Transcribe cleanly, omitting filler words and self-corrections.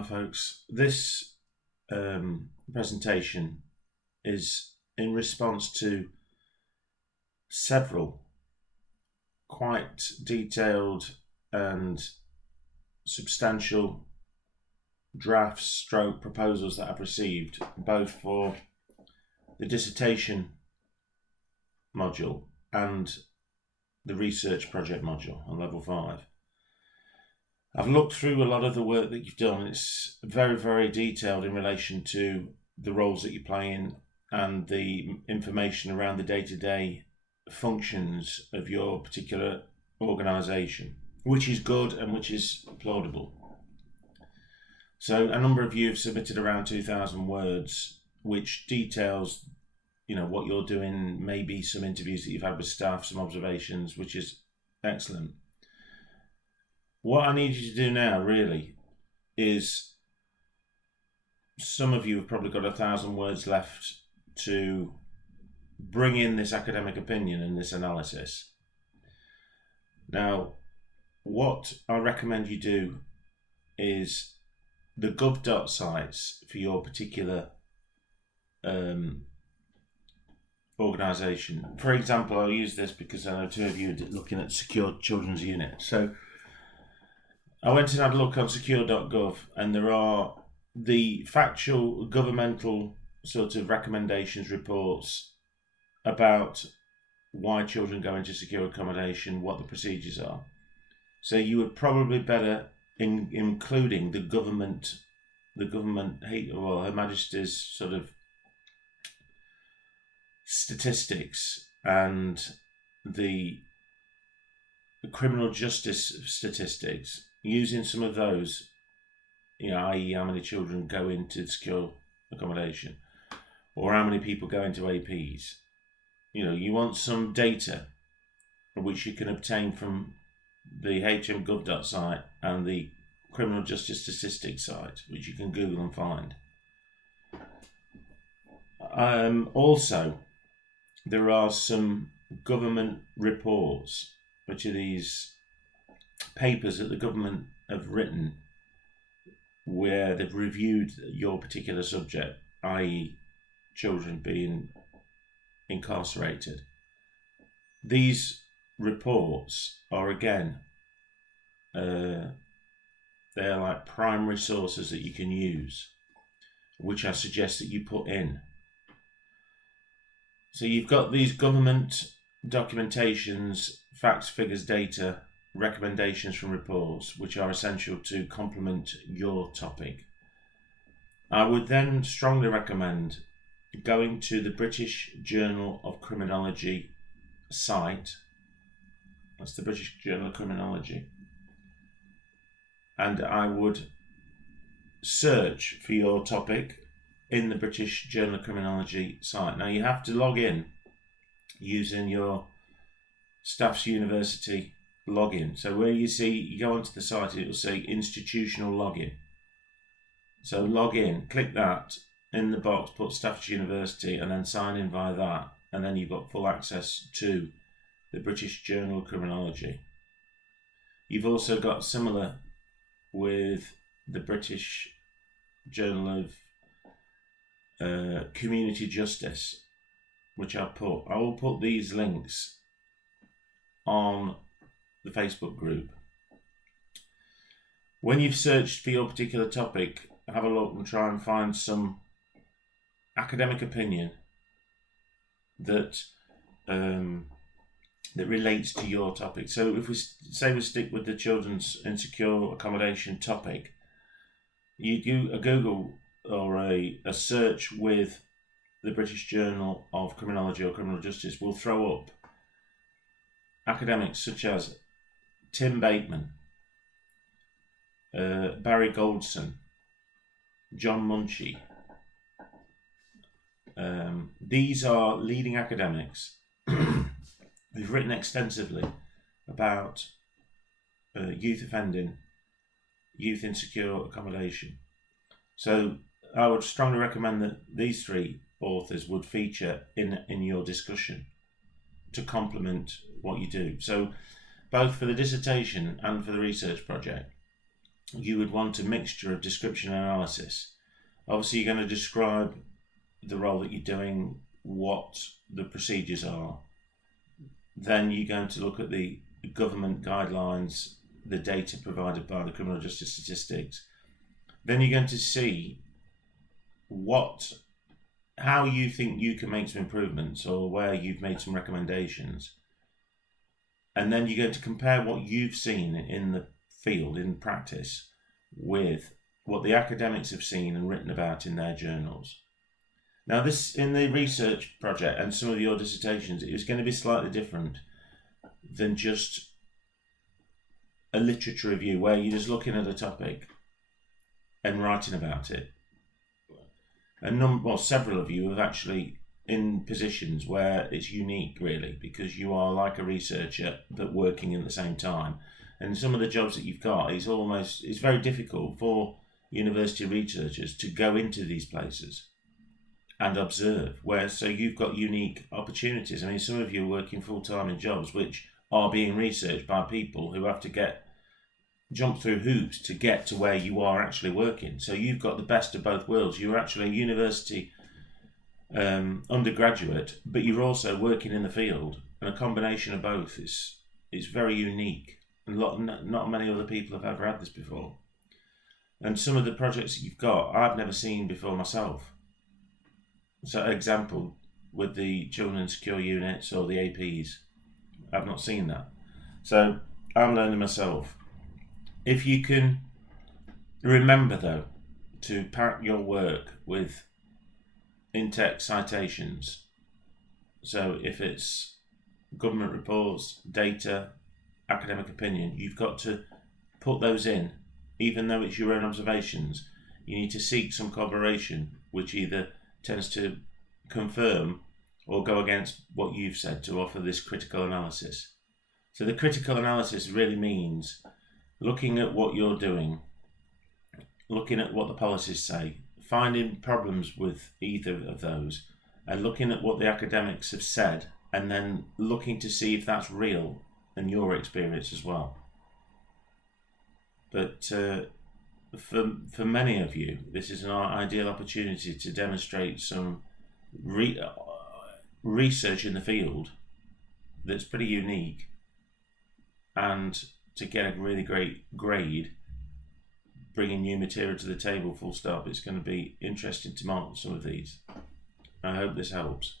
Hi folks, this presentation is in response to several quite detailed and substantial drafts stroke proposals that I've received, both for the dissertation module and the research project module on level 5. I've looked through a lot of the work that you've done. It's very, very detailed in relation to the roles that you're playing and the information around the day-to-day functions of your particular organisation, which is good and which is applaudable. So a number of you have submitted around 2,000 words, which details, what you're doing, maybe some interviews that you've had with staff, some observations, which is excellent. What I need you to do now, really, is some of you have probably got 1,000 words left to bring in this academic opinion and this analysis. Now, what I recommend you do is the gov. Sites for your particular organisation. For example, I'll use this because I know two of you are looking at Secure Children's Unit. So I went and had a look on secure.gov, and there are the factual governmental sort of recommendations reports about why children go into secure accommodation, what the procedures are. So you would probably better including the government, Her Majesty's sort of statistics and the criminal justice statistics, using some of those, i.e. how many children go into secure accommodation or how many people go into APs. You want some data which you can obtain from the HMGov. Site and the criminal justice statistics site, which you can Google and find. Also, there are some government reports, which are these papers that the government have written where they've reviewed your particular subject, i.e. children being incarcerated. These reports are, again, they are like primary sources that you can use, which I suggest that you put in. So you've got these government documentations, facts, figures, data, recommendations from reports, which are essential to complement your topic. I would then strongly recommend going to the British Journal of Criminology site. That's the British Journal of Criminology. And I would search for your topic in the British Journal of Criminology site. Now you have to log in using your Staff's University login. So where you go onto the site, it will say institutional login. So log in, click that, in the box put Staff's University and then sign in via that, and then you've got full access to the British Journal of Criminology. You've also got similar with the British Journal of Community Justice, which I will put these links on the Facebook group. When you've searched for your particular topic, have a look and try and find some academic opinion that relates to your topic. So if we stick with the children's insecure accommodation topic, you do a Google or a search with the British Journal of Criminology or Criminal Justice will throw up academics such as Tim Bateman, Barry Goldson, John Munchie. These are leading academics who've written extensively about youth offending, youth insecure accommodation. So I would strongly recommend that these three authors would feature in your discussion to complement what you do. So both for the dissertation and for the research project, you would want a mixture of description and analysis. Obviously, you're going to describe the role that you're doing, what the procedures are. Then you're going to look at the government guidelines, the data provided by the Criminal Justice Statistics. Then you're going to see how you think you can make some improvements or where you've made some recommendations. And then you're going to compare what you've seen in the field, in practice, with what the academics have seen and written about in their journals. Now, this, in the research project and some of your dissertations, it was going to be slightly different than just a literature review where you're just looking at a topic and writing about it. Several of you have actually in positions where it's unique, really, because you are like a researcher but working at the same time. And some of the jobs that you've got, it's very difficult for university researchers to go into these places and observe. So you've got unique opportunities. I mean, some of you are working full-time in jobs which are being researched by people who have to jump through hoops to get to where you are actually working. So you've got the best of both worlds. You're actually a university undergraduate, but you're also working in the field, and a combination of both is very unique. And not many other people have ever had this before. And some of the projects that you've got, I've never seen before myself. So, example, with the children in secure units or the APs, I've not seen that. So I'm learning myself. If you can remember, though, to pack your work with in-text citations, so if it's government reports, data, academic opinion, you've got to put those in, even though it's your own observations. You need to seek some corroboration, which either tends to confirm or go against what you've said, to offer this critical analysis. So the critical analysis really means looking at what you're doing, looking at what the policies say, finding problems with either of those, and looking at what the academics have said, and then looking to see if that's real in your experience as well. But for many of you, this is an ideal opportunity to demonstrate some research in the field that's pretty unique, and to get a really great grade, bringing new material to the table, full stop. It's going to be interesting to mark some of these. I hope this helps.